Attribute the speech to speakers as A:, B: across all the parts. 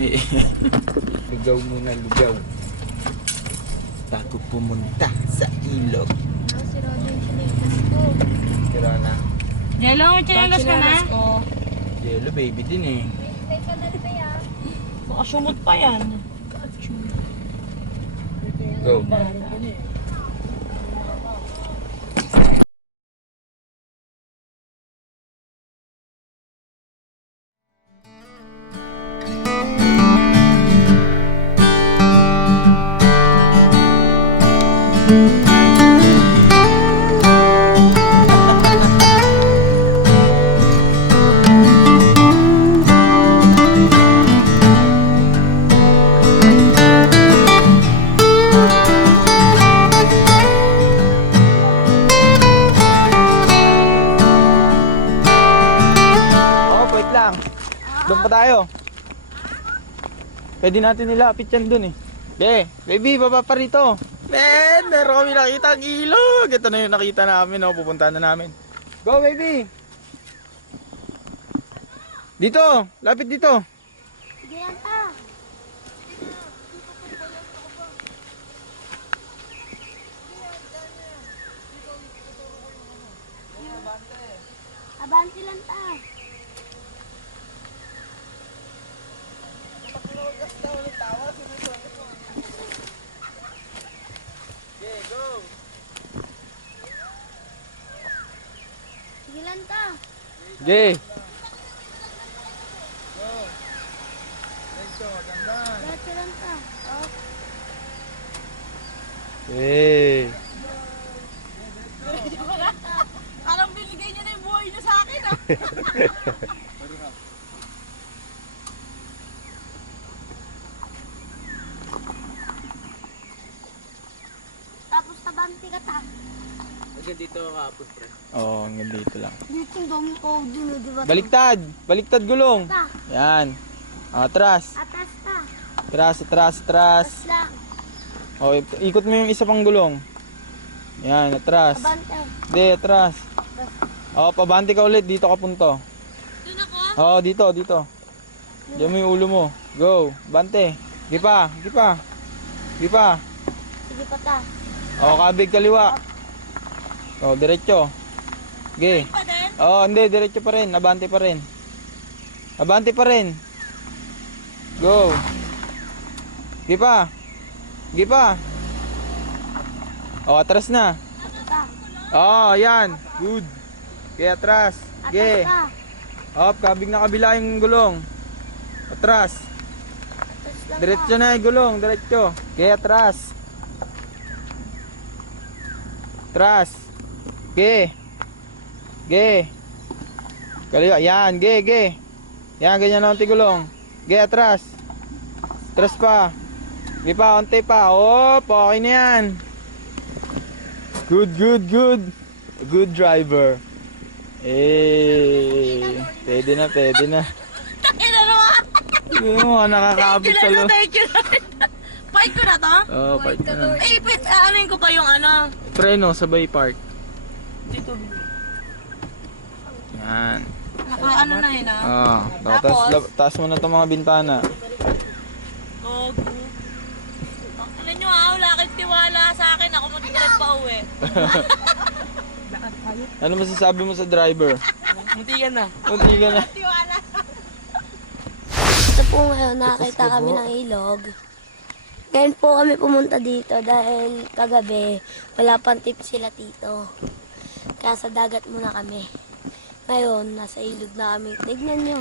A: lugaw muna, lugaw. Bago pumunta sa ilog.
B: Si Rodo yung chinelas ko.
A: Tira na.
C: Jello, chinelas ka na?
B: ko.
A: Yellow baby din eh.
B: May?
C: Baka sumot pa yan.
A: Go. Oh, Pwede natin nilapit yan dun eh. Be, baby, baba pa rito. Men, meron kami nakita ang ilog. Ito na yung nakita namin, oh. Pupunta na namin. Go, baby. Dito, lapit dito.
B: Sige yan pa. Abanti lang ta. Sige lang ta. Oh,
A: Hey.
C: Parang binigay niya na yung buhay niya sa akin ah.
B: tapos tabanti ka ta.
A: Oo, oh, hanggang dito lang.
B: Dito yung dami ko dun, oh, di ba?
A: Baliktad! Baliktad gulong!
B: Ta.
A: Yan. Atras.
B: Atas ta.
A: Atras, atras, atras.
B: Atas lang.
A: O, ikot mo yung isa pang gulong. Yan, atras.
B: Abante.
A: Hindi, atras. O, pabanti ka ulit. Dito ka punto.
C: Doon ako?
A: Oo, dito, dito. Diyan mo yung ulo mo. Go, bante. Gipa, gipa. Gipa.
B: Sige pa ta.
A: O, kabig kaliwa. O, diretso.
C: Pa din?
A: Oo, hindi, diretso pa rin. Abante pa rin. Abante pa rin. Go. Gipa. Gipa. O, atras na. Oo, yan. Good. Ge, atras.
B: Ta.
A: Op, kabig na kabila yung gulong. Atras. Diretso na yung gulong, diretso. Ge, atras. Atras. Ge. Ge. Kaliwa, yan, ge, ge. Yan, ganyan lang ang tigulong. Ge, atras. Atras pa. Ge pa, onte pa. Op, okay na yan. Good, good, good. Good driver. Eh, pwede na, pwede na. Hindi mo, nakakabit sa lo.
C: Thank you na Fight ko na to?
A: Oo, oh, part na.
C: Eh, pit, ko pa yung ano.
A: Preno, sabay park.
C: Dito.
A: Yan.
C: Naka ano na yun ah.
A: Ah, tapos
C: Tapos?
A: lab- taas mo na itong mga bintana.
C: Gogo. Alam nyo ah, wala kang tiwala sa akin. Ako mag-drive pa uwi.
A: Ano masasabi mo sa driver?
C: Munti ka na.
A: Kunti ka na.
C: Tiwala.
B: Ito po ngayon, nakakita kami ng ilog. Ngayon po kami pumunta dito dahil kagabi wala pang tip sila dito. Kaya sa dagat muna kami. Ngayon, nasa ilog na kami. Tignan nyo.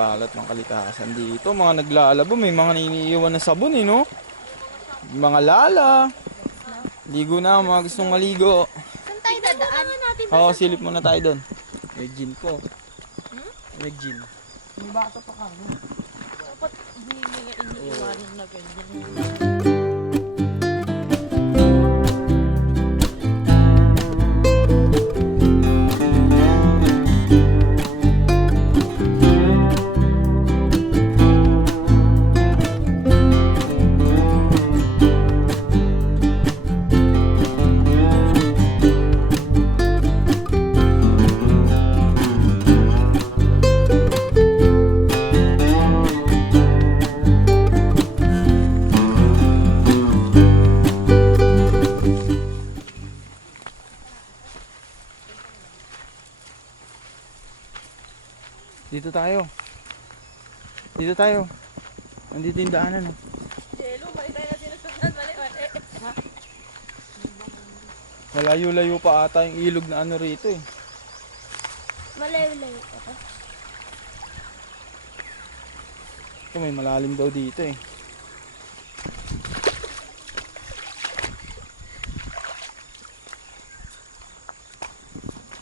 A: Sarap ng kalikasan dito. Mga naglalabo, may mga niniiwan na sabon eh, no? Mga lala. Ligo na, mga gustong maligo.
B: Saan tayo dadaan?
A: Oo, silip muna tayo doon. May gin ko. May gin.
C: Dapat hindi nga iniiwanan na ganyan.
A: Dito tayo. Dito tayo. Nandito yung daanan. Oh.
C: Jello, mali tayo na sinusundan. Mali, mali.
A: Malayo-layo pa ata yung ilog na ano rito eh.
B: Malayo-layo pa to.
A: Ito may malalim daw dito eh.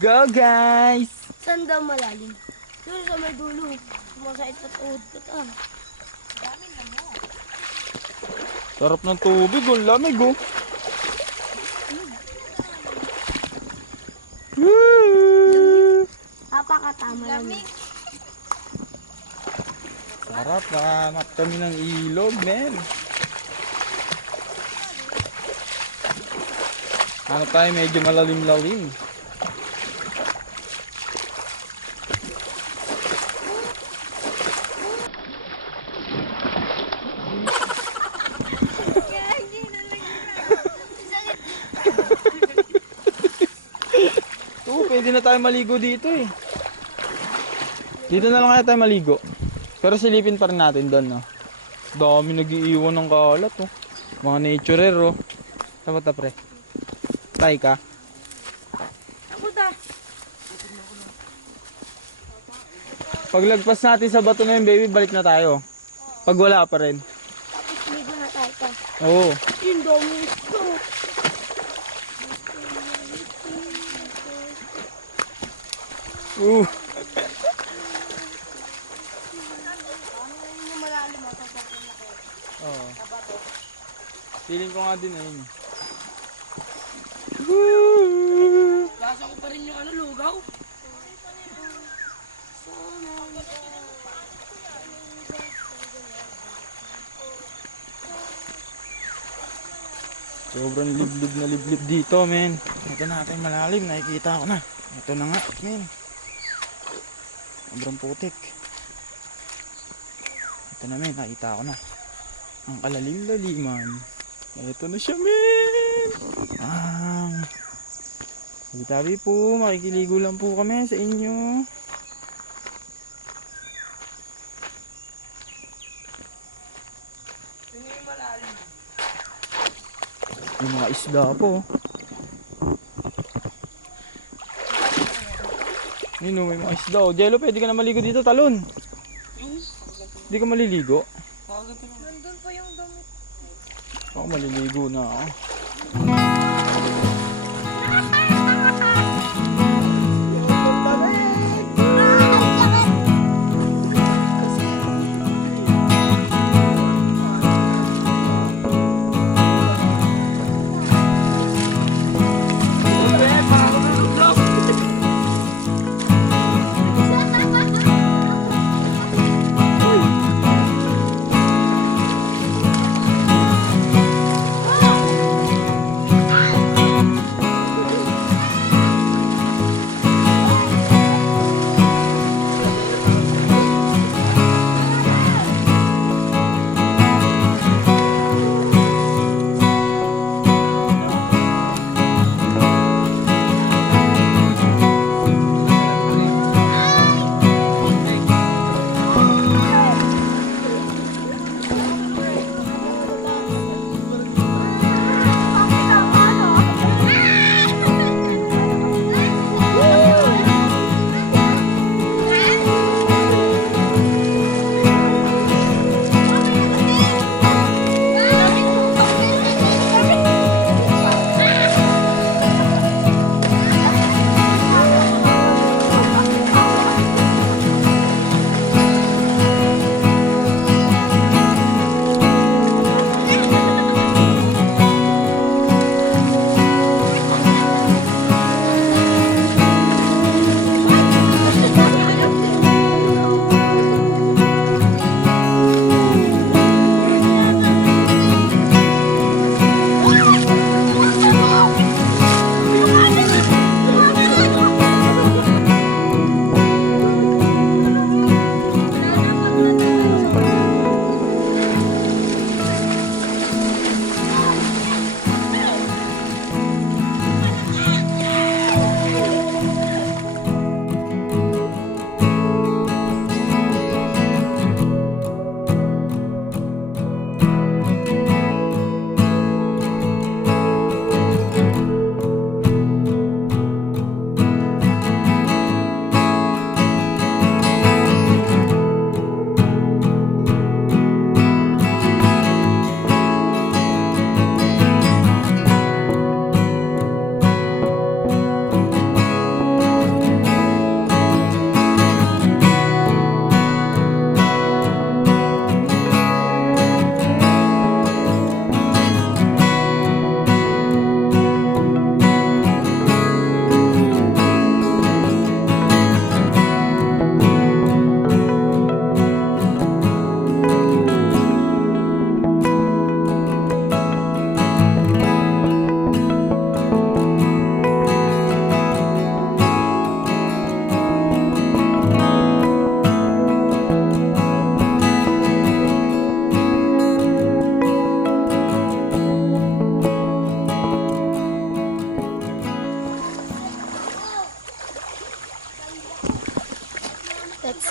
A: Go guys!
B: Saan daw malalim? Doon sa may dulo. Sumasait sa tuhod ko to.
A: Sarap ng tubig, ang lamig oh.
B: Napakatama lang.
A: Sarap, nakahanap kami ng ilog, men. Ano tayo, medyo malalim-lalim. Oo, pwede na tayo maligo dito eh. Dito na lang kaya tayo maligo. Pero silipin pa rin natin doon, no? Dami nag-iiwan ng kalat, oh. Mga naturer, oh. Tama ta, pre. Tay ka.
C: Ako da.
A: Paglagpas natin sa bato na yun, baby, balik na tayo. Pag wala pa rin.
B: Tapos ligo na tayo ka.
A: Oo.
B: Yung dami ito.
A: Uh. Oo. Feeling ko nga din ayun. Woo!
C: Lasa ko pa rin yung ano, lugaw.
A: Sobrang liblib na liblib dito, men. Ito na natin malalim, nakikita ko na. Ito na nga, men. Sobrang putik. Ito na, men, nakita ko na. Ang kalalim-laliman. Ito na siya, men. Ang... Tabi po, makikiligo lang po kami sa inyo. Yung mga isda po. Yun oh, may mga isda oh. Jello, pwede ka na maligo dito, talon. Hindi ka maliligo.
C: Nandun pa yung dami.
A: Ako maliligo na ako.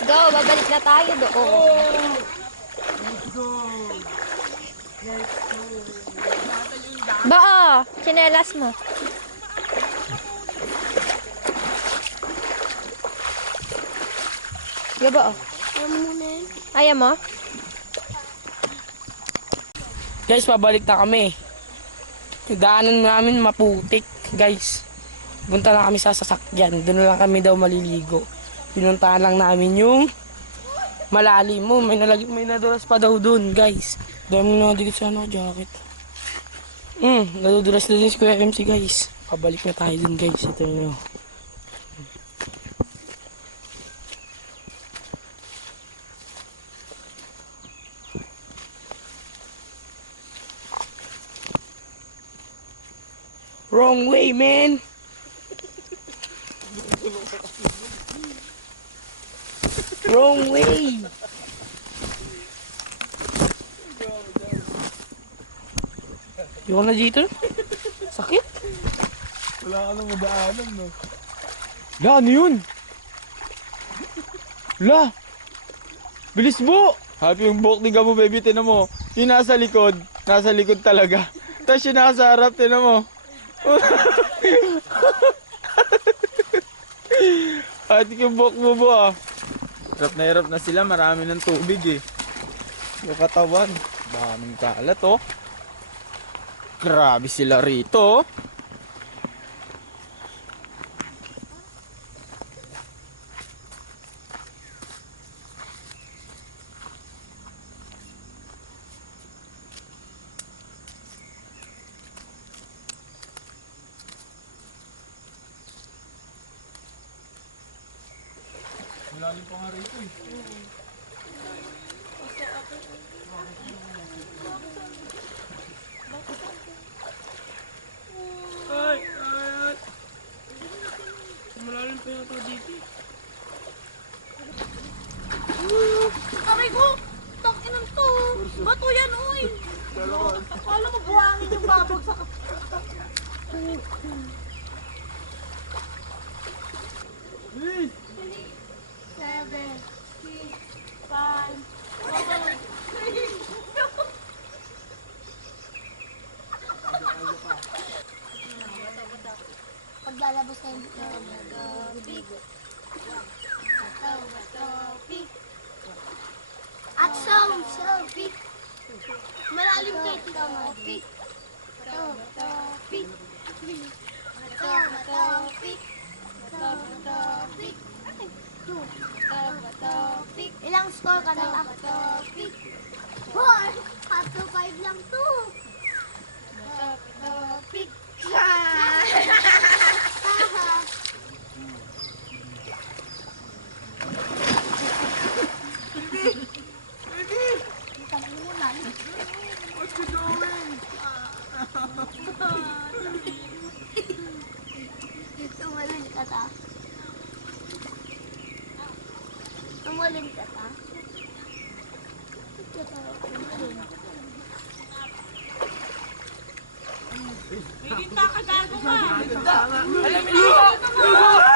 D: Tayo doon. Ba, oh, chinelas mo. Gaba,
B: na yun.
D: Ayaw mo?
E: Guys, pabalik na kami. Daanan namin maputik, guys. Punta na kami sa sasakyan. Doon lang kami daw maliligo. Pinuntahan lang namin yung malalim mo. May, nalag may nadulas pa daw doon, guys. Dami na dikit sa ano, jacket. Hmm, nadudulas na din si Kuya MC, guys. Pabalik na tayo dun, guys. Ito na. Wrong way, man! Wrong way! Yung na dito? Sakit?
A: Wala ka nang madaanan, no? La, ano yun? La! Bilis mo! Happy yung buhok ni Gabo, baby. Tinan mo. Yung nasa likod. Nasa likod talaga. Tapos yung nasa harap, tinan mo. Happy yung buhok mo, bo, ah. Hirap na hirap na sila. Marami ng tubig, eh. Yung katawan. Daming kalat, oh. Grabe sila rito, oh.
C: Hindi kakagago ka!
E: Alam mo,